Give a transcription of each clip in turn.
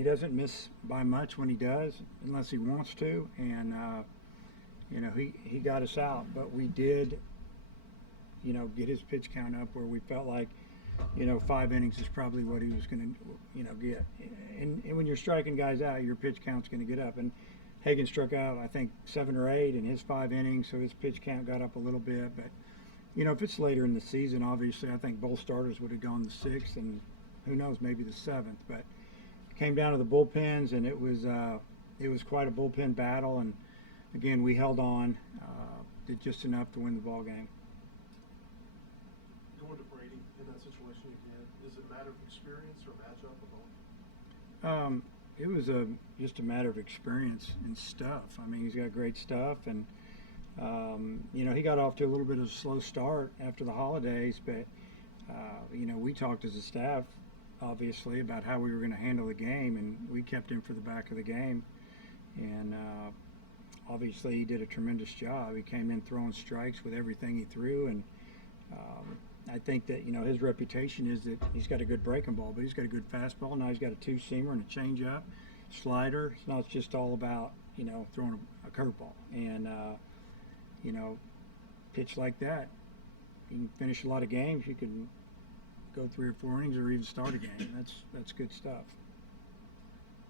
he doesn't miss by much when he does, unless he wants to. And he got us out, but we did, get his pitch count up where we felt like, 5 innings is probably what he was going to, get. And when you're striking guys out, your pitch count's going to get up. And Hagan struck out, I think, 7 or 8 in his 5 innings, so his pitch count got up a little bit. But, if it's later in the season, obviously, I think both starters would have gone the 6th, and who knows, maybe the 7th. But it came down to the bullpens, and it was quite a bullpen battle. And again, we held on, did just enough to win the ball game. Going to Brady in that situation again, is it a matter of experience or matchup or both? It was just a matter of experience and stuff. I mean, he's got great stuff, and he got off to a little bit of a slow start after the holidays, but we talked as a staff, obviously, about how we were going to handle the game, and we kept him for the back of the game, and obviously he did a tremendous job. He came in throwing strikes with everything he threw, and I think that his reputation is that he's got a good breaking ball, but he's got a good fastball. Now he's got a 2-seamer and a changeup, slider. It's not just all about throwing a curveball. And pitch like that, you can finish a lot of games. You can go 3 or 4 innings or even start a game. That's good stuff.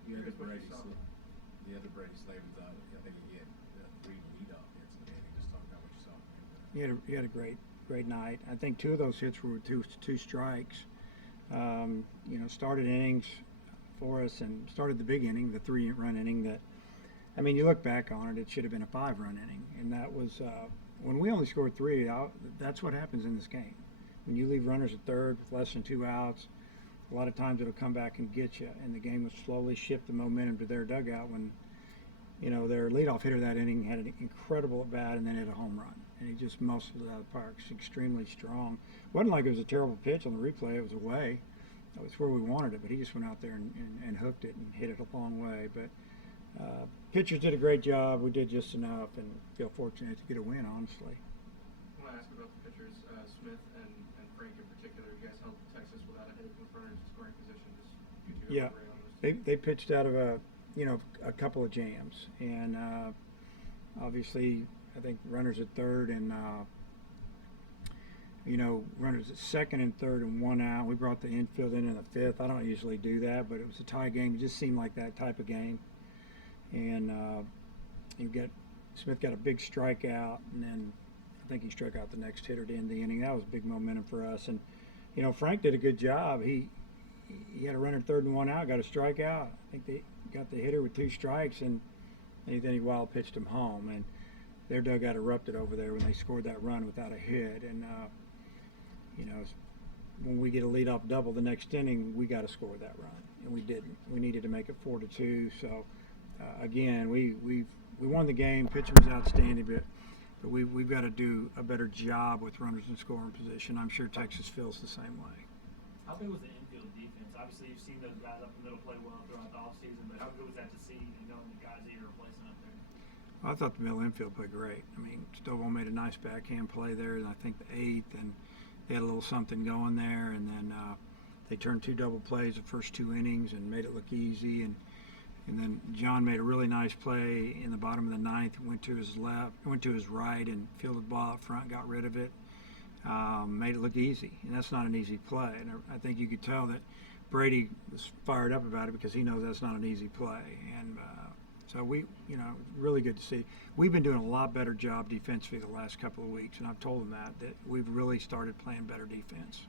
The other Brady Slavens, I think he had 3 leadoff hits in the game. Just talk about what you saw from him. He had a great night. I think 2 of those hits were two strikes. Started innings for us and started the big inning, the 3-run inning that, I mean, you look back on it, it should have been a 5-run inning. And that was, when we only scored 3, that's what happens in this game. When you leave runners at third with less than 2 outs, a lot of times it'll come back and get you. And the game will slowly shift the momentum to their dugout when, their leadoff hitter that inning had an incredible at-bat and then hit a home run. And he just muscled it out of the park. It's extremely strong. It wasn't like it was a terrible pitch on the replay. It was away. It was where we wanted it, but he just went out there and hooked it and hit it a long way. But pitchers did a great job. We did just enough and feel fortunate to get a win, honestly. I want to ask about the pitchers, Smith and Frank in particular. You guys held Texas without a hit with runners in scoring position. Just you two Yeah, elaborate on those. they pitched out of a couple of jams, and obviously I think runners at third and runners at second and third and 1 out. We brought the infield in the 5th. I don't usually do that, but it was a tie game. It just seemed like that type of game. And Smith got a big strikeout, and then I think he struck out the next hitter to end the inning. That was big momentum for us. And Frank did a good job. He had a runner third and 1 out, got a strikeout. I think they got the hitter with 2 strikes, and then he wild pitched him home. And their dugout erupted over there when they scored that run without a hit. And when we get a leadoff double the next inning, we got to score that run, and we didn't. We needed to make it 4-2. So again, we won the game. Pitching was outstanding, but we've got to do a better job with runners in scoring position. I'm sure Texas feels the same way. How good was the infield defense? Obviously, you've seen those guys up the middle play well throughout the offseason, but how good was that to see and knowing the guys that you're replacing up there? Well, I thought the middle infield played great. I mean, Stovall made a nice backhand play there, and I think the 8th, and they had a little something going there, and then they turned 2 double plays the first 2 innings and made it look easy, and then John made a really nice play in the bottom of the 9th, went to his right, and fielded the ball up front, got rid of it, made it look easy, and that's not an easy play. And I think you could tell that Brady was fired up about it because he knows that's not an easy play, and so really good to see. We've been doing a lot better job defensively the last couple of weeks, and I've told them that we've really started playing better defense.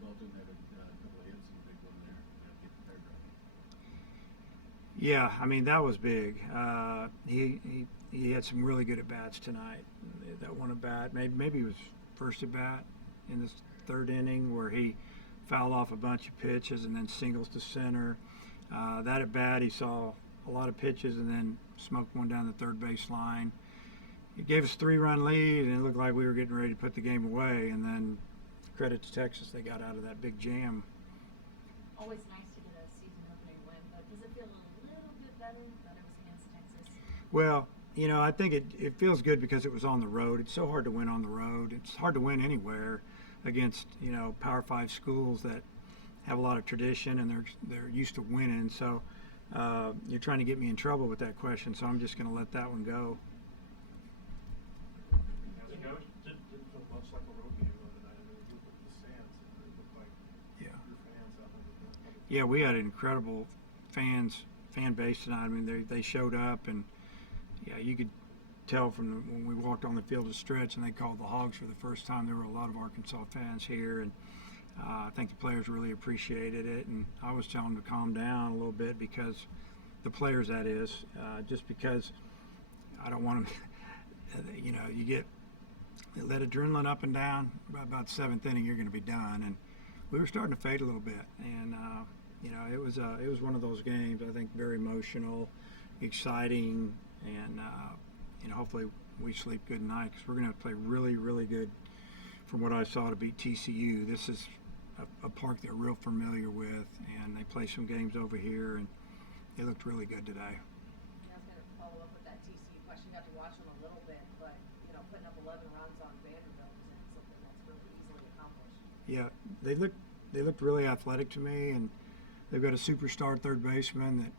Bolton had a couple of hits and a big one there. Get the third run. Yeah, I mean, that was big. He had some really good at-bats tonight. That one at-bat, maybe it was first at-bat in the 3rd inning where he fouled off a bunch of pitches and then singles to center. That at-bat, he saw a lot of pitches and then smoked one down the 3rd base line. It gave us a 3-run lead, and it looked like we were getting ready to put the game away. And then, credit to Texas, they got out of that big jam. Always nice to get a season-opening win, but does it feel a little bit better that it was against Texas? Well, I think it feels good because it was on the road. It's so hard to win on the road. It's hard to win anywhere against, Power 5 schools that have a lot of tradition and they're used to winning. So you're trying to get me in trouble with that question, so I'm just going to let that one go. As a coach? Didn't feel much like a road game though tonight. I mean, you look at the stands, it looked like Yeah. your fans out there. Yeah, we had an incredible fan base tonight. I mean, they showed up, and yeah, you could tell from when we walked on the field to stretch and they called the Hogs for the first time. There were a lot of Arkansas fans here, and I think the players really appreciated it. And I was telling them to calm down a little bit, because the players, that is, just because I don't want them. You get let adrenaline up and down. About the seventh inning, you're going to be done, and we were starting to fade a little bit. And it was one of those games. I think very emotional, exciting, and hopefully we sleep good tonight, because we're going to play really, really good. From what I saw, to beat TCU, this is a park they're real familiar with, and they play some games over here, and they looked really good today. I was going to follow up with that TCU question. Got to watch them a little bit, but putting up 11 runs on Vanderbilt isn't something that's really easily accomplished. Yeah, they looked really athletic to me, and they've got a superstar third baseman that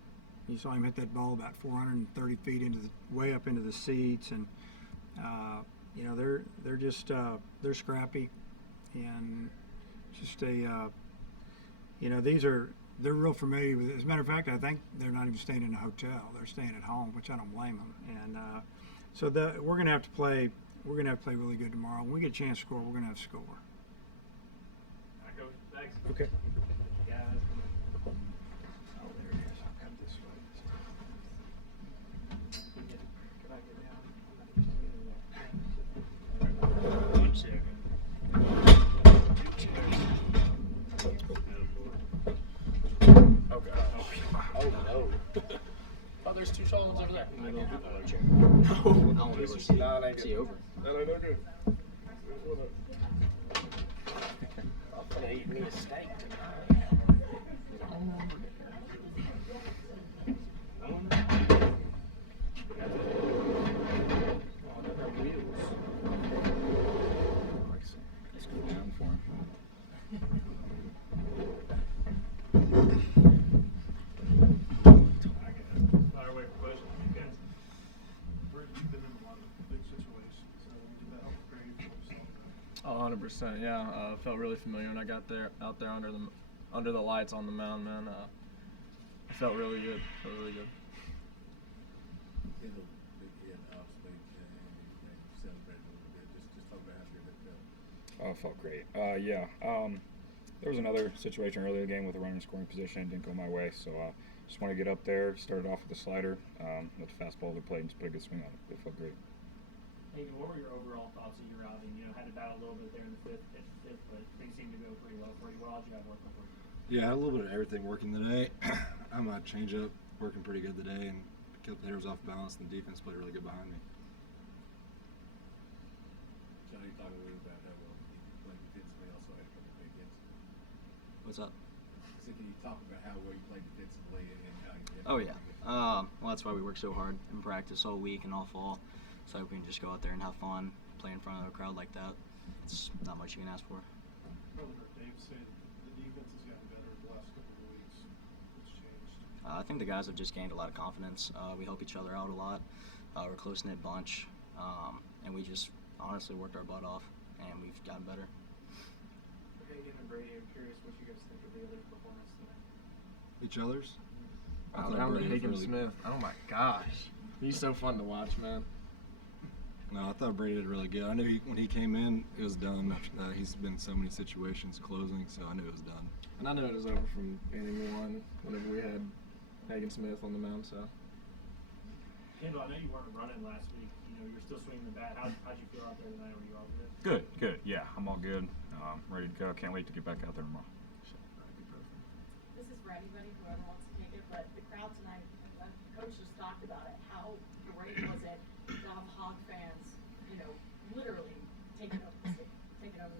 you saw him hit that ball about 430 feet way up into the seats, and they're just they're scrappy, and just they're real familiar with it. As a matter of fact, I think they're not even staying in a hotel; they're staying at home, which I don't blame them. And so we're going to have to play. We're going to have to play really good tomorrow. When we get a chance to score, we're going to have to score. All right, Coach. Thanks. Okay. Guys. Oh, there it is. I'll come this way. Can I get down? 1 second. Okay. Oh no. Oh, there's 2 solids over there. I want to go see over. No, good. I'm gonna eat me a steak tonight. Let's go down for him. Fire away for questions, you guys. You've been in a lot of big situations, so did that help prepare you for yourself? 100%, yeah. Felt really familiar when I got out there under the lights on the mound, man. I felt really good. In the big hit, obviously, and you celebrated a little bit. Just talk about how good that felt. Oh, it felt great. There was another situation earlier in the game with a runner in scoring position. It didn't go my way, so just want to get up there. Started off with a slider, let the fastball over the plate, and just put a good swing on it. It felt great. Hey, what were your overall thoughts of your outing? Had to battle a little bit there in the fifth, but things seemed to go pretty well for you. What all did you have working for you? Yeah, I had a little bit of everything working today. I'm a changeup working pretty good today, and kept the hitters off balance, and the defense played really good behind me. So you talk a little bit about how well you played defensively, also had a couple of big hits. What's up? So can you talk about how well you played defensively and how you did? Oh, yeah. Well, that's why we work so hard in practice all week and all fall, so we can just go out there and have fun, play in front of a crowd like that. It's not much you can ask for. Probably heard Dave say the defense has gotten better the last couple of weeks. What's changed? I think the guys have just gained a lot of confidence. We help each other out a lot. We're a close-knit bunch, and we just honestly worked our butt off, and we've gotten better. Hagan and Brady, I'm curious what you guys think of the other performance tonight. Each other's? I Wow, thought down to Brady was Hagan really- Smith. Oh my gosh, he's so fun to watch, man. No, I thought Brady did really good. I knew when he came in, it was done. He's been in so many situations closing, so I knew it was done. And I knew it was over from inning 1 whenever we had Hagan Smith on the mound. So Kendall, I know you weren't running last week. You were still swinging the bat. How'd you feel out there tonight? Were you all good? Good. Yeah, I'm all good. Ready to go. Can't wait to get back out there tomorrow. This is for anybody, whoever wants to take it, but the crowd tonight, Coach just talked about it. How great was it to have Hog fans, literally taking over the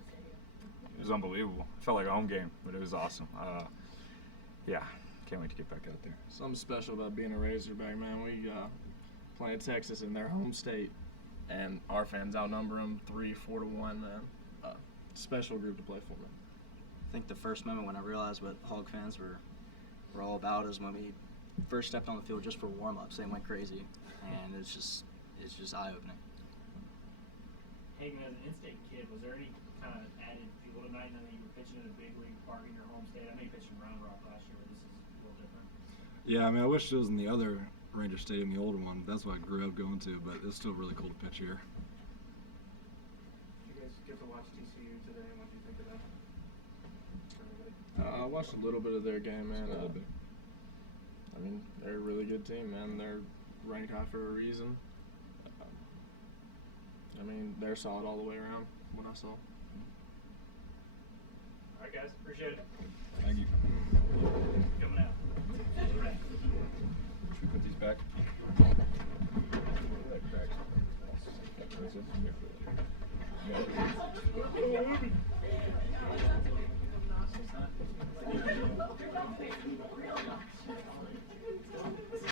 stadium? It was unbelievable. It felt like a home game, but it was awesome. Yeah, can't wait to get back out there. something special about being a Razorback, man. We playing Texas in their home state, and our fans outnumber them 3-4 to 1, man. Special group to play for, man. I think the first moment when I realized what Hog fans were all about is when we first stepped on the field just for warm-ups, they went crazy, and it's just eye-opening. Hagman, as an in-state kid, was there any kind of added feel tonight now that you were pitching in a big league park in your home state? I know you pitched in Round Rock last year, but this is a little different. Yeah, I mean, I wish it was in the other Ranger Stadium, the older one. That's what I grew up going to, but it's still really cool to pitch here. Did you guys get to watch TCU today, and what do you think of that? I watched a little bit of their game, man. A little bit. I mean, they're a really good team, man. They're ranked high for a reason. I mean, they're solid all the way around, what I saw. All right, guys. Appreciate it. Thank you. Coming out. Should we put these back?